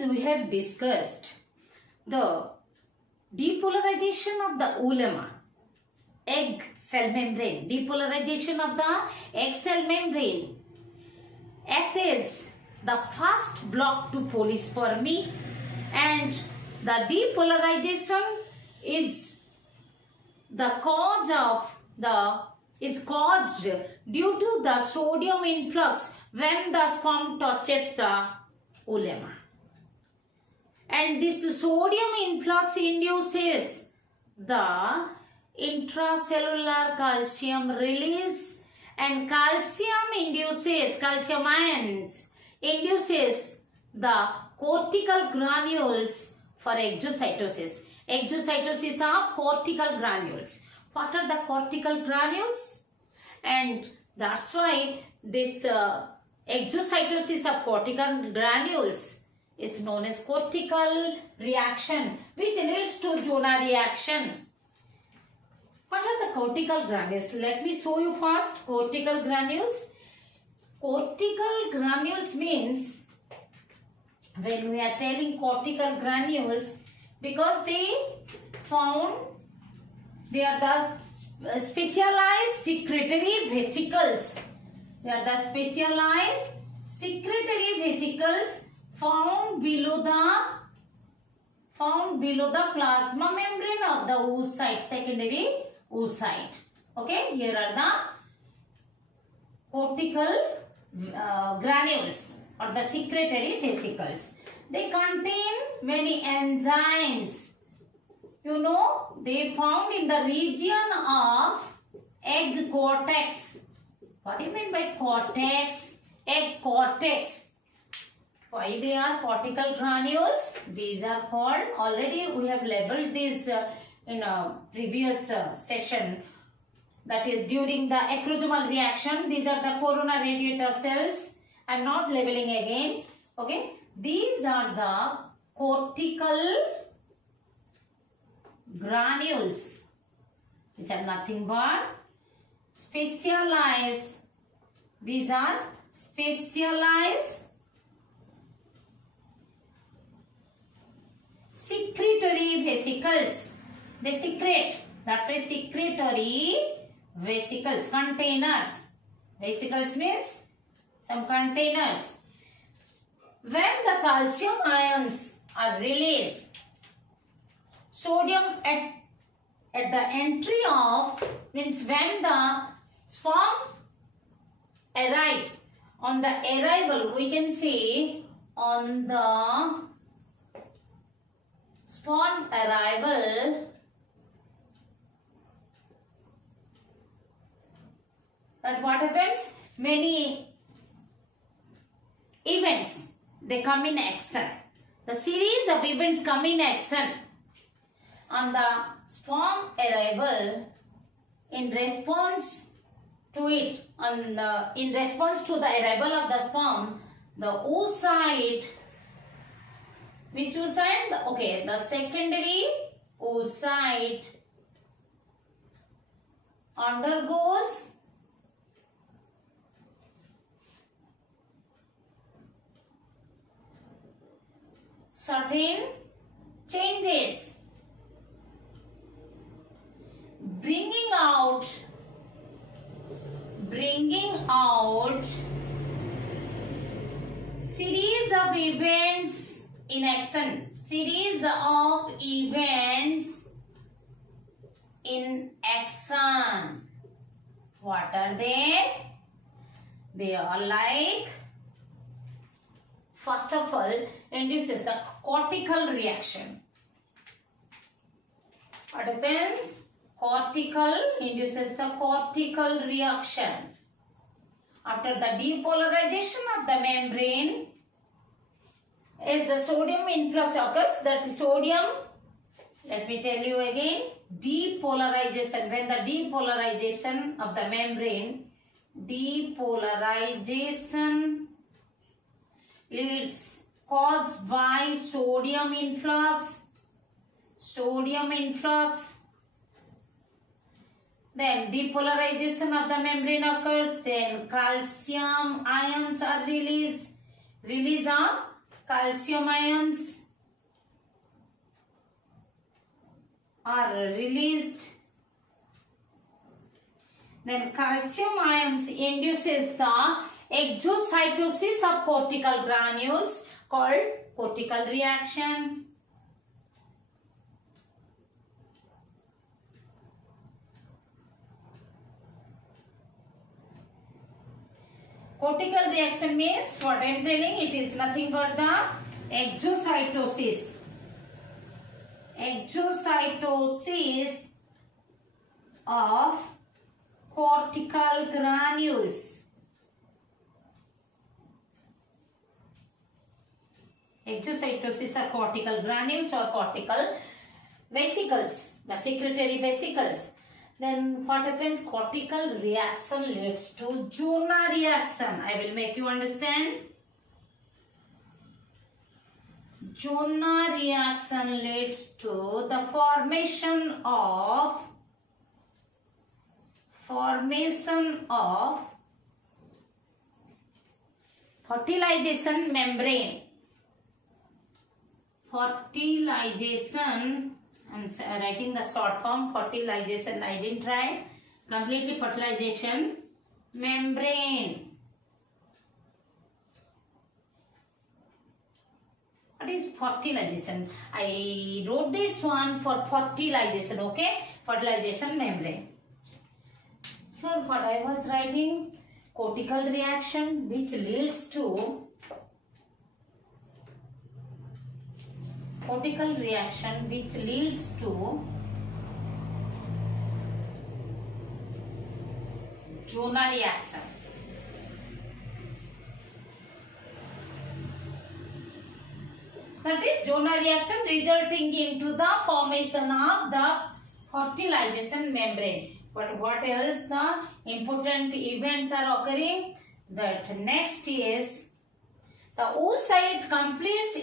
As we have discussed, the depolarization of the ulema, egg cell membrane, depolarization of the egg cell membrane act as the first block to polyspermy, and the depolarization is the cause of is caused due to the sodium influx when the sperm touches the ulema. And this sodium influx induces the intracellular calcium release, and calcium ions induces the cortical granules for exocytosis. Exocytosis are cortical granules. What are the cortical granules? And that's why this exocytosis of cortical granules is known as cortical reaction, which leads to Jonah reaction. What are the cortical granules? Let me show you first cortical granules. Cortical granules means, when we are telling cortical granules, because they are the specialized secretory vesicles. They are the specialized secretory vesicles found below the plasma membrane of the oocyte, secondary oocyte. Okay, here are the cortical granules or the secretory vesicles. They contain many enzymes. You know, they found in the region of egg cortex. What do you mean by cortex? Egg cortex. Why they are cortical granules? These are called, already we have labeled this in a previous session, that is during the acrosomal reaction. These are the corona radiata cells. I am not labeling again. Okay, these are the cortical granules, which are nothing but specialized. These are specialized secretory vesicles. They secrete. That's why secretory vesicles, containers. Vesicles means some containers. When the calcium ions are released, sodium at the entry of, means when the sperm arrives, on the arrival, we can say on the sperm arrival, but what happens? Many events, they come in action. The series of events come in action. On the sperm arrival, in response to it, in response to the arrival of the sperm, the oocyte, which oocyte? Okay, the secondary oocyte undergoes certain changes, bringing out series of events in action. Series of events in action. What are they? They are like, first of all, induces the cortical reaction. What happens? Cortical induces the cortical reaction. After the depolarization of the membrane, as the sodium influx occurs, that sodium, let me tell you again, depolarization, when the depolarization of the membrane, depolarization leads caused by sodium influx, then depolarization of the membrane occurs, then calcium ions are released, release of calcium ions are released. Then calcium ions induces the exocytosis of cortical granules called cortical reaction. Cortical reaction means what I am telling, it is nothing but the exocytosis. Exocytosis of cortical granules. Exocytosis of cortical granules or cortical vesicles, the secretory vesicles. Then what happens? Cortical reaction leads to Jonah reaction. I will make you understand. Jonah reaction leads to the formation of fertilization membrane. Fertilization, I'm writing the short form, fertilization, I didn't write. Completely fertilization membrane. What is fertilization? I wrote this one for fertilization, okay? Fertilization membrane. Here what I was writing, cortical reaction which leads to Jonah reaction. That is Jonah reaction resulting into the formation of the fertilization membrane. But what else the important events are occurring? That next is the oocyte completes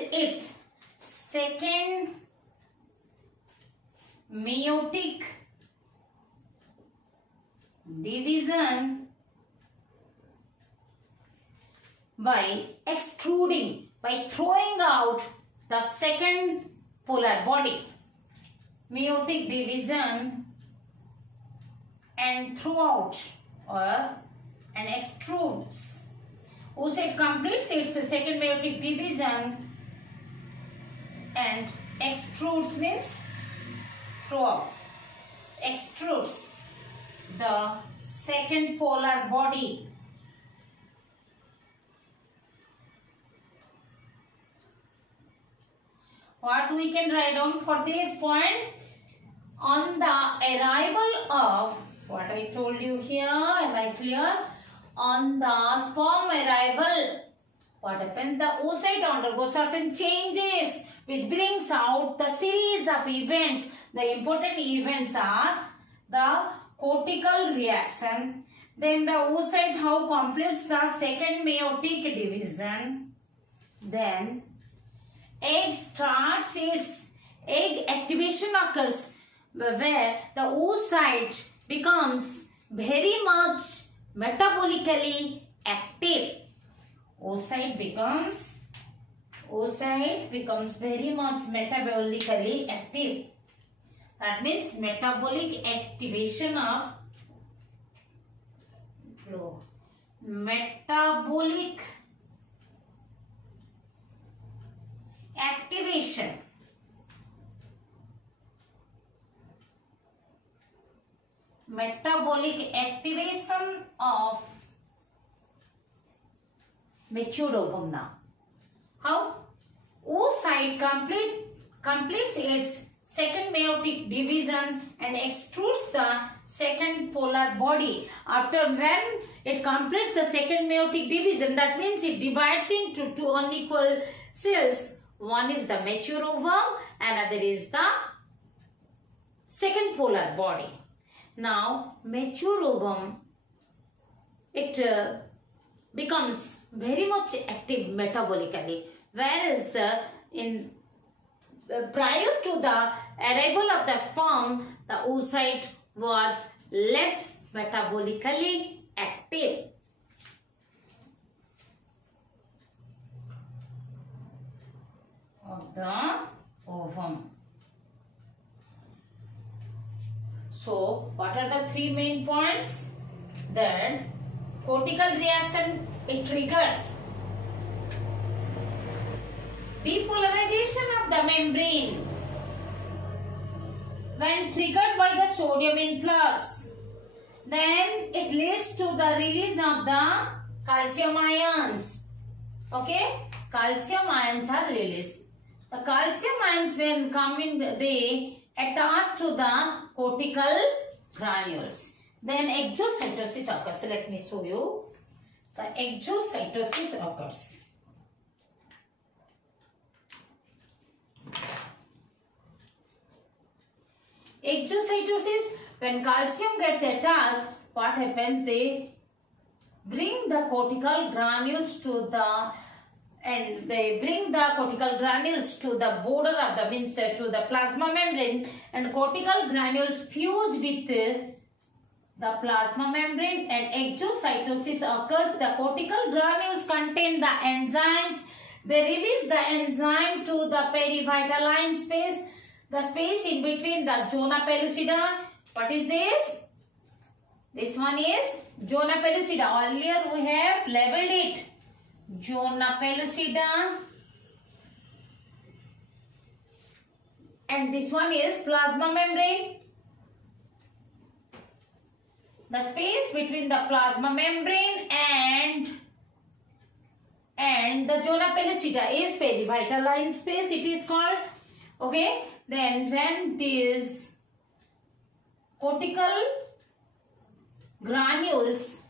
its second meiotic division by extruding, by throwing out the second polar body. Meiotic division and throughout and extrudes. Oocyte completes its second meiotic division and extrudes means throughout. Extrudes the second polar body. What we can write down for this point? On the arrival of, what I told you here, am I clear? On the sperm arrival, what happens? The oocyte undergoes certain changes which brings out the series of events. The important events are the cortical reaction, then the oocyte how completes the second meiotic division, then egg starts its egg activation occurs where the oocyte becomes very much metabolically active. Oocyte becomes very much metabolically active. That means metabolic activation of metabolic activation of matured ovum. Now how? Oocyte completes its second meiotic division and extrudes the second polar body. After when it completes the second meiotic division, that means it divides into two unequal cells. One is the mature ovum, another is the second polar body. Now mature ovum, it becomes very much active metabolically, whereas prior to the arrival of the sperm, the oocyte was less metabolically active. Of the ovum. So, what are the three main points? That cortical reaction, it triggers depolarization of the membrane when triggered by the sodium influx. Then it leads to the release of the calcium ions. Okay, calcium ions are released. The calcium ions, when coming, they attach to the cortical granules. Then exocytosis occurs. Let me show you. The exocytosis occurs. Exocytosis, when calcium gets attached, what happens? They bring the cortical granules to the border of the to the plasma membrane, and cortical granules fuse with the plasma membrane, and exocytosis occurs. The cortical granules contain the enzymes. They release the enzyme to the perivitaline space, the space in between the zona pellucida. What is this? This one is zona pellucida. Earlier we have labeled it. Zona pellucida, and this one is plasma membrane. The space between the plasma membrane and the zona pellucida is perivitaline space, it is called. Okay, then when these cortical granules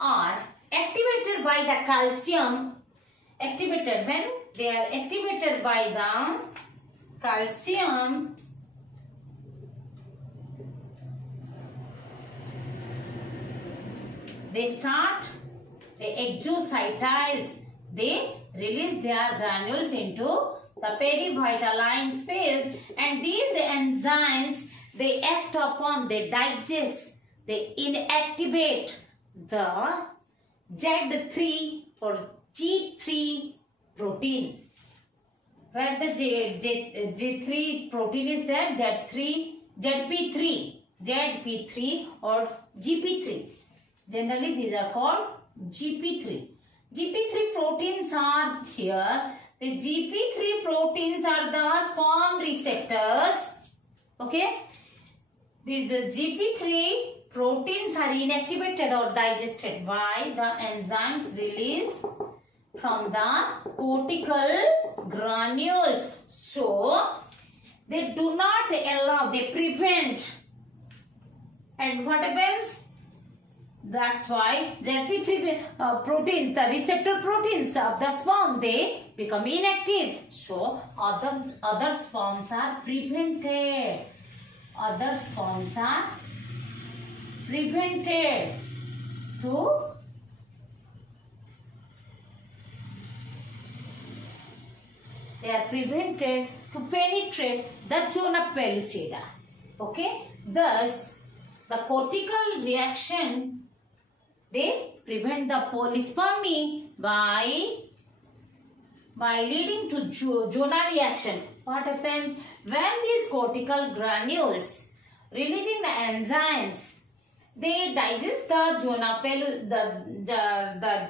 are activated by the calcium, when they are activated by the calcium, they exocytize, they release their granules into the perivitaline space, and these enzymes, they act upon, they digest, they inactivate the Z3 or G3 protein. Where the G3 protein is there, ZP3 or GP3. Generally these are called GP3. GP3 proteins are here. The GP3 proteins are the sperm receptors. Okay. These GP3 proteins are inactivated or digested by the enzymes released from the cortical granules. So, they do not allow, they prevent. And what happens? That's why ZP3 proteins, the receptor proteins of the sperm, they become inactive. So, other sperms are prevented. Other sperms are prevented to penetrate the zona pellucida. Okay. Thus, the cortical reaction, they prevent the polyspermy by leading to zona reaction. What happens when these cortical granules releasing the enzymes, they digest the zona the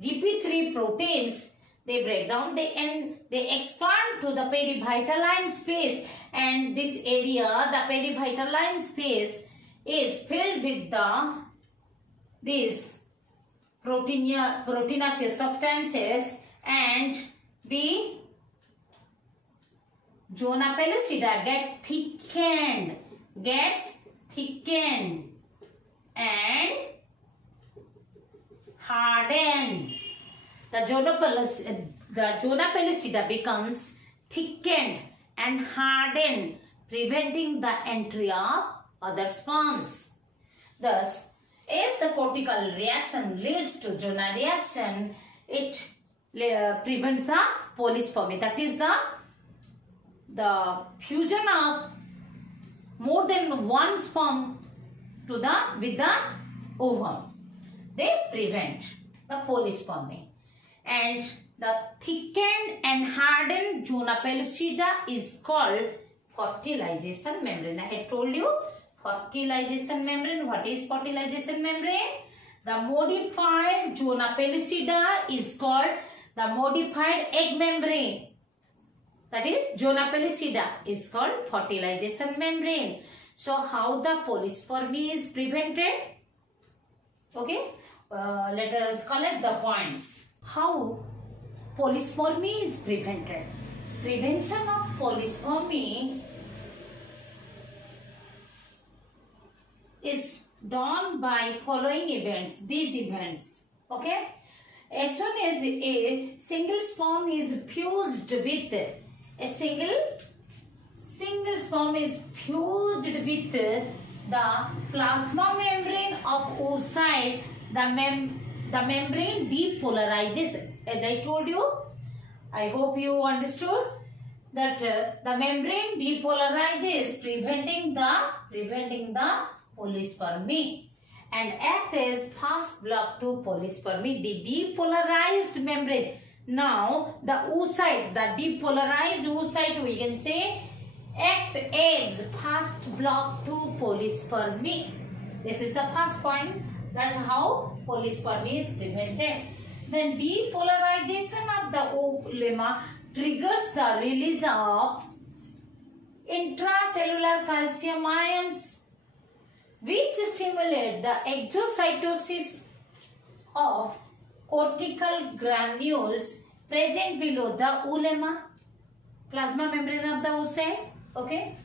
GP3 proteins, they break down, they expand to the perivitaline space, and this area, the perivitaline space, is filled with these proteinaceous substances, and the zona pellucida gets thickened and hardened. The zona pellucida becomes thickened and hardened, preventing the entry of other sperms. Thus, as the cortical reaction leads to zona reaction, it prevents the polyspermy. That is the the fusion of more than one sperm with the ovum. They prevent the polyspermy. And the thickened and hardened zona pellucida is called fertilization membrane. I had told you fertilization membrane. What is fertilization membrane? The modified zona pellucida is called the modified egg membrane. That is, zona pellucida is called fertilization membrane. So, how the polyspermy is prevented? Okay, let us collect the points. How polyspermy is prevented? Prevention of polyspermy is done by following events. These events. Okay. As soon as a single sperm is fused with sperm is fused with the plasma membrane of oocyte, the membrane depolarizes. As I told you, I hope you understood that the membrane depolarizes, preventing the polyspermy, and act as fast block to polyspermy. The depolarized membrane. Now the oocyte, the depolarized oocyte, we can say, act as fast block to polyspermy. This is the first point, that how polyspermy is prevented. Then depolarization of the oolemma triggers the release of intracellular calcium ions, which stimulate the exocytosis of cortical granules present below the oolemma, plasma membrane of the oocyte. Okay.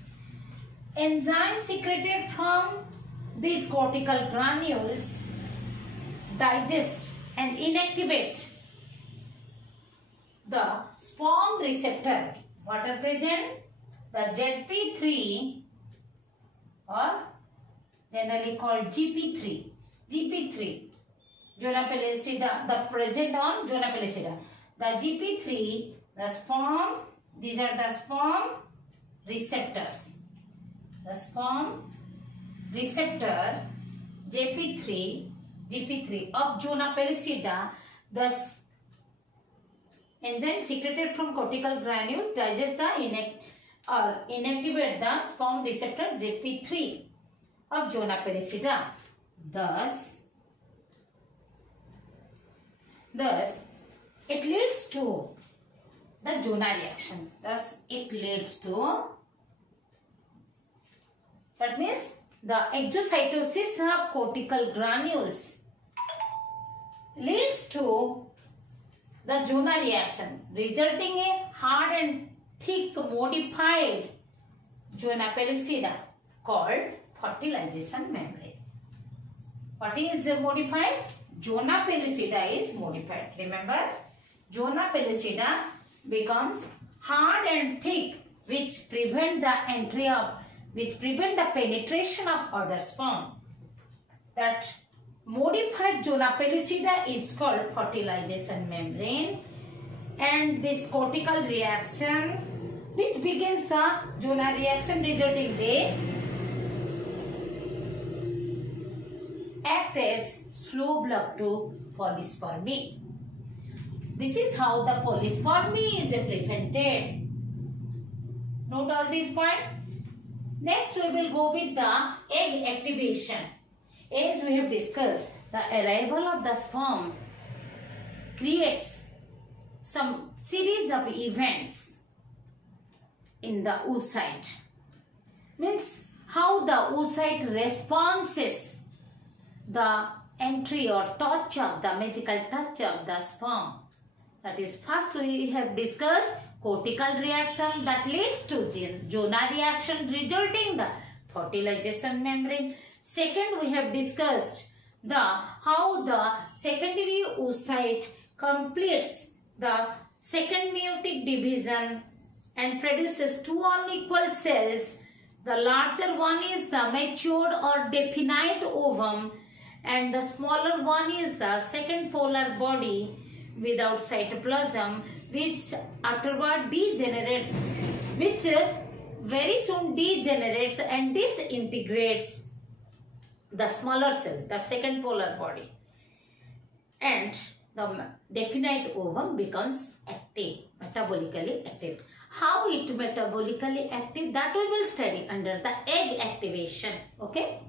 Enzymes secreted from these cortical granules digest and inactivate the sperm receptor. What are present? The ZP3, or generally called GP3. GP3, zona pellucida, the present on zona pellucida. The GP3, the sperm, these are the sperm receptors. The sperm receptor GP3 of zona pellucida, thus enzyme secreted from cortical granule digest the inactivate the sperm receptor GP3 of zona pellucida. Thus it leads to the zona reaction. That means the exocytosis of cortical granules leads to the zona reaction, resulting in hard and thick modified zona pellucida called fertilization membrane. What is modified? Zona pellucida is modified. Remember, zona pellucida becomes hard and thick, which prevent the penetration of other sperm. That modified zona pellucida is called fertilization membrane, and this cortical reaction, which begins the zona reaction, resulting this act as slow block to polyspermy. This is how the polyspermy is prevented. Note all these points. Next, we will go with the egg activation. As we have discussed, the arrival of the sperm creates some series of events in the oocyte. Means how the oocyte responds the entry or touch of the magical touch of the sperm. That is, first we have discussed cortical reaction that leads to zona reaction, resulting the fertilization membrane. Second, we have discussed how the secondary oocyte completes the second meiotic division and produces two unequal cells. The larger one is the matured or definite ovum, and the smaller one is the second polar body without cytoplasm, which afterward degenerates which very soon degenerates and disintegrates the smaller cell, the second polar body, and the definite ovum becomes active, metabolically active. How it metabolically active, that we will study under the egg activation. Okay.